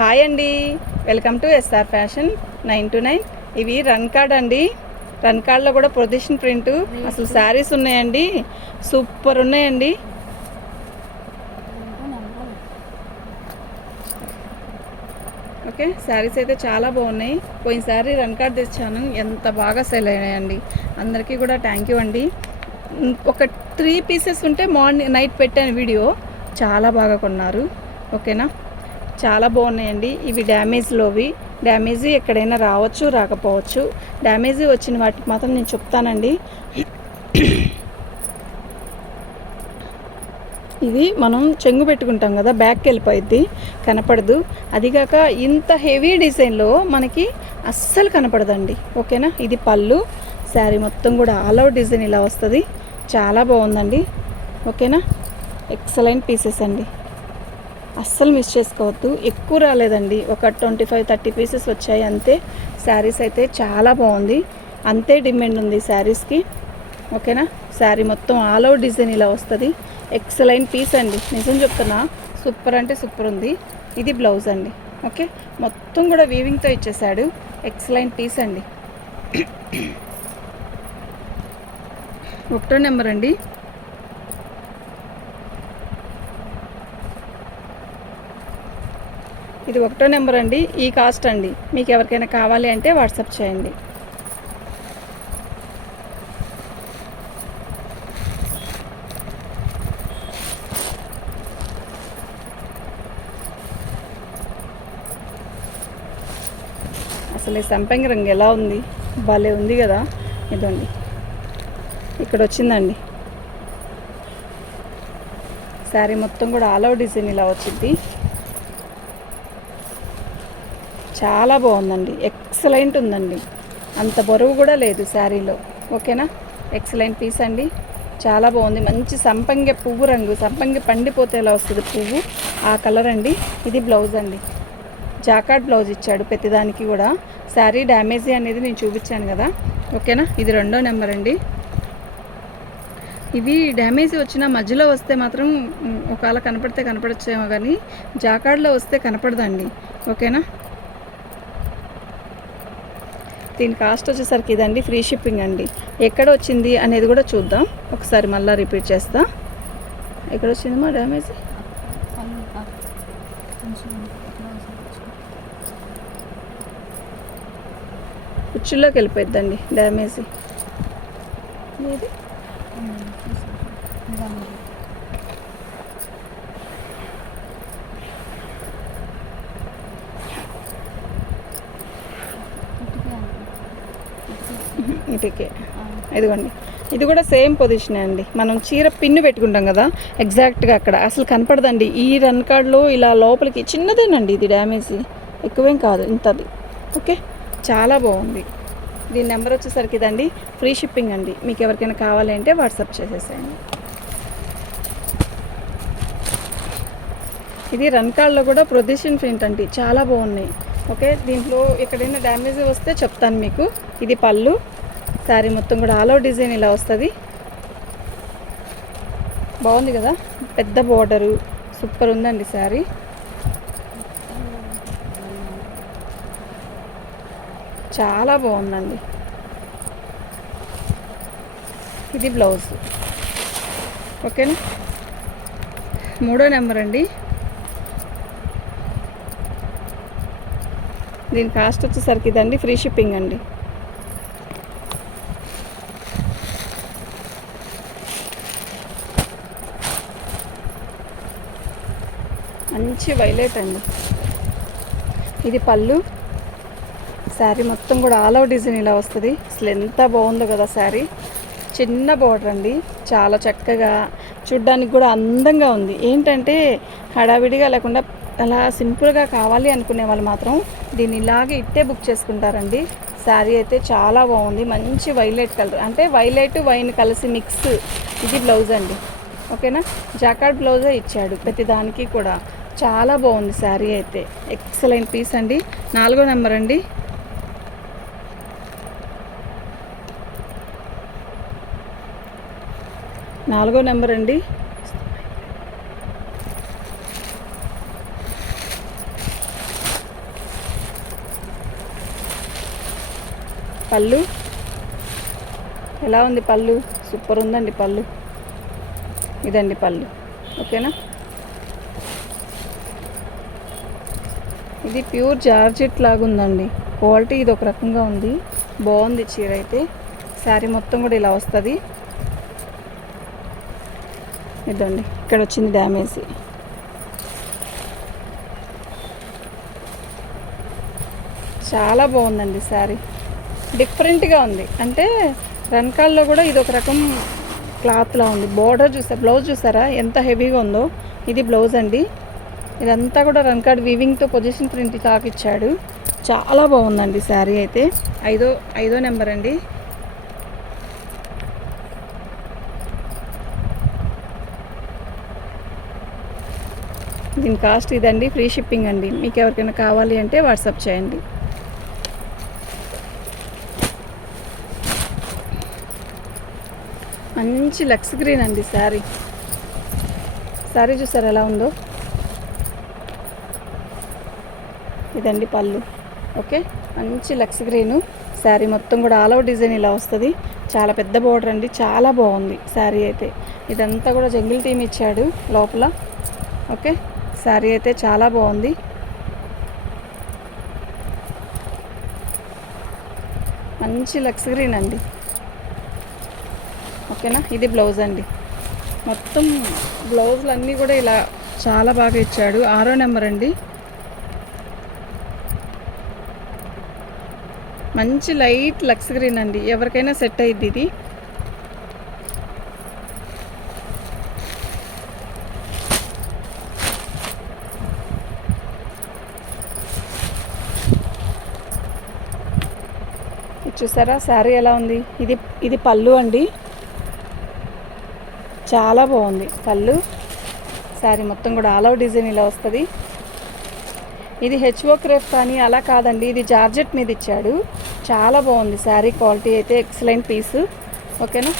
Hi అండి. Welcome to SR fashion nine two nine. ఇవి run card అండి. Run కార్డ్లో కూడా ప్రొదిషన్ ప్రింట్. అసలు శారీస్ ఉన్నాయండి. సూపర్ ఉన్నాయండి. ఓకే శారీస్ అయితే చాలా బాగున్నాయి. పోయినసారి రన్ కార్డ్ తెచ్చాను. ఎంత బాగా సెల్ అయ్యాయండి అందరికీ కూడా థ్యాంక్ యూ అండి. ఒక త్రీ పీసెస్ ఉంటే మార్నింగ్ నైట్ పెట్టాను వీడియో. చాలా బాగా కొన్నారు. ఓకేనా? చాలా బాగున్నాయండి. ఇవి డ్యామేజ్లోవి. డ్యామేజ్ ఎక్కడైనా రావచ్చు రాకపోవచ్చు. డ్యామేజ్ వచ్చిన వాటికి మాత్రం నేను చెప్తానండి. ఇది మనం చెంగు పెట్టుకుంటాం కదా బ్యాక్కి వెళ్ళిపోయిద్ది కనపడదు. అదిగాక ఇంత హెవీ డిజైన్లో మనకి అస్సలు కనపడదండి. ఓకేనా? ఇది పళ్ళు. శారీ మొత్తం కూడా ఆల్ అవుట్ డిజైన్ ఇలా వస్తుంది. చాలా బాగుందండి. ఓకేనా? ఎక్సలెంట్ పీసెస్ అండి. అస్సలు మిస్ చేసుకోవద్దు. ఎక్కువ రాలేదండి. ఒక ట్వంటీ ఫైవ్ థర్టీ పీసెస్ వచ్చాయి అంతే. శారీస్ అయితే చాలా బాగుంది. అంతే డిమాండ్ ఉంది శారీస్కి. ఓకేనా? శారీ మొత్తం ఆల్ అవుట్ డిజైన్ ఇలా వస్తుంది. ఎక్సలైన్ పీస్ అండి. నిజం చెప్తున్నా సూపర్ అంటే సూపర్ ఉంది. ఇది బ్లౌజ్ అండి. ఓకే? మొత్తం కూడా వీవింగ్తో ఇచ్చేసాడు ఎక్సలైన్ పీస్ అండి. ఒకటో నెంబర్ అండి. ఇది ఒకటో నెంబర్ అండి. ఈ కాస్ట్ అండి. మీకు ఎవరికైనా కావాలి అంటే వాట్సాప్ చేయండి. అసలు ఈ సంపంగి రంగు ఎలా ఉంది? భలే ఉంది కదా. ఇదండి ఇక్కడ వచ్చిందండి. శారీ మొత్తం కూడా ఆల్ అవుట్ డిజైన్ ఇలా వచ్చింది. చాలా బాగుందండి. ఎక్సలెంట్ ఉందండి. అంత బరువు కూడా లేదు శారీలో. ఓకేనా? ఎక్సలెంట్ పీస్ అండి. చాలా బాగుంది. మంచి సంపంగి పువ్వు రంగు. సంపంగి పండిపోతే ఎలా వస్తుంది పువ్వు. ఆ కలర్ అండి. ఇది బ్లౌజ్ అండి. జాకాట్ బ్లౌజ్ ఇచ్చాడు ప్రతిదానికి కూడా. శారీ డ్యామేజీ అనేది నేను చూపించాను కదా. ఓకేనా? ఇది రెండో నెంబర్ అండి. ఇవి డ్యామేజ్ వచ్చిన మధ్యలో వస్తే మాత్రం ఒకవేళ కనపడితే కనపడచ్చేమో కానీ జాకాడ్లో వస్తే కనపడదండి. ఓకేనా? దీని కాస్ట్ వచ్చేసరికి ఇదండి ఫ్రీ షిప్పింగ్ అండి. ఎక్కడ వచ్చింది అనేది కూడా చూద్దాం. ఒకసారి మళ్ళీ రిపీట్ చేస్తా. ఎక్కడ వచ్చింది మా డ్యామేజ్? కుచ్చుల్లోకి వెళ్ళిపోయిద్దండి డ్యామేజ్. ఏది? ఇటుకే. ఇదిగోండి. ఇది కూడా సేమ్ పొజిషన్ అండి. మనం చీర పిన్ను పెట్టుకుంటాం కదా ఎగ్జాక్ట్గా అక్కడ. అసలు కనపడదండి. ఈ రన్ కార్డ్లో ఇలా లోపలికి చిన్నదేనండి ఇది డ్యామేజ్. ఎక్కువేం కాదు ఇంతది. ఓకే? చాలా బాగుంది. దీని నెంబర్ వచ్చేసరికి ఇదండి. ఫ్రీ షిప్పింగ్ అండి. మీకు ఎవరికైనా కావాలి అంటే వాట్సాప్ చేసేసేయండి. ఇది రన్ కార్డ్లో కూడా ప్రొదిషన్ ప్రింట్ అండి. చాలా బాగున్నాయి. ఓకే? దీంట్లో ఎక్కడైనా డ్యామేజ్ వస్తే చెప్తాను మీకు. ఇది పళ్ళు. శారీ మొత్తం కూడా ఆల్ డిజైన్ ఇలా వస్తుంది. బాగుంది కదా? పెద్ద బోర్డరు సూపర్ ఉందండి శారీ. చాలా బాగుందండి. ఇది బ్లౌజ్. ఓకేనా? మూడో నెంబర్ అండి. దీని కాస్ట్ వచ్చేసరికి ఇదండి ఫ్రీ షిప్పింగ్ అండి. మంచి వైలెట్ అండి. ఇది పళ్ళు. శారీ మొత్తం కూడా ఆల్ అవుట్ డిజైన్ ఇలా వస్తుంది. అసలు ఎంత బాగుందో కదా శారీ. చిన్న బోర్డర్ అండి. చాలా చక్కగా చూడ్డానికి కూడా అందంగా ఉంది. ఏంటంటే హడావిడిగా లేకుండా అలా సింపుల్గా కావాలి అనుకునే వాళ్ళు మాత్రం దీన్ని ఇలాగే ఇట్టే బుక్ చేసుకుంటారండి. శారీ అయితే చాలా బాగుంది. మంచి వైలెట్ కలర్. అంటే వైలెట్ వైన్ కలిసి మిక్స్. ఇది బ్లౌజ్ అండి. ఓకేనా? జాకాట్ బ్లౌజే ఇచ్చాడు ప్రతి దానికి కూడా. చాలా బాగుంది శారీ అయితే. ఎక్సలెంట్ పీస్ అండి. నాలుగో నెంబర్ అండి. నాలుగో నెంబర్ అండి. పళ్ళు. ఎలా ఉంది పళ్ళు? సూపర్ ఉందండి పళ్ళు. ఇదండి పళ్ళు. ఓకేనా ఇది ప్యూర్ జార్జెట్ లాగుందండి. క్వాలిటీ ఇది ఒక రకంగా ఉంది. బాగుంది చీర అయితే. శారీ మొత్తం కూడా ఇలా వస్తుంది. ఇదండి. ఇక్కడ వచ్చింది డ్యామేజ్. చాలా బాగుందండి శారీ. డిఫరెంట్గా ఉంది. అంటే రన్కాల్లో కూడా ఇది ఒక రకం క్లాత్లా ఉంది. బోర్డర్ చూసారా బ్లౌజ్ చూసారా? ఎంత హెవీగా ఉందో. ఇది బ్లౌజ్ అండి. ఇదంతా కూడా రన్కార్డ్ వీవింగ్తో పొజిషన్ ప్రింట్ టాక్ ఇచ్చాడు. చాలా బాగుందండి శారీ అయితే. ఐదో ఐదో నెంబర్ అండి. దీని కాస్ట్ ఇదండి ఫ్రీ షిప్పింగ్ అండి. మీకు ఎవరికైనా కావాలి అంటే వాట్సాప్ చేయండి. మంచి లక్స్ గ్రీన్ అండి శారీ. శారీ చూసారు ఎలా ఉందో? ఇదండి పళ్ళు. ఓకే? మంచి లక్స్ గ్రీను. శారీ మొత్తం కూడా ఆల్ అవుట్ డిజైన్ ఇలా వస్తుంది. చాలా పెద్ద బోర్డర్ అండి. చాలా బాగుంది శారీ అయితే. ఇదంతా కూడా జంగిల్ టీమ్ ఇచ్చాడు లోపల. ఓకే? శారీ అయితే చాలా బాగుంది. మంచి లక్స్ గ్రీన్ అండి. ఓకేనా? ఇది బ్లౌజ్ అండి. మొత్తం బ్లౌజులు అన్నీ కూడా ఇలా చాలా బాగా ఇచ్చాడు. ఆరో నెంబర్ అండి. మంచి లైట్ లక్స్ గ్రీన్ అండి. ఎవరికైనా సెట్ అయ్యిద్ది ఇది. చూసారా? శారీ ఎలా ఉంది? ఇది ఇది పళ్ళు అండి. చాలా బాగుంది. పళ్ళు శారీ మొత్తం కూడా ఆల్ అవుట్ డిజైన్ ఇలా వస్తుంది. ఇది హెచ్ఓ క్రేప్ కానీ అలా కాదండి ఇది జార్జెట్ మీద ఇచ్చాడు. చాలా బాగుంది శారీ క్వాలిటీ అయితే ఎక్సలెంట్ పీసు. ఓకేనా?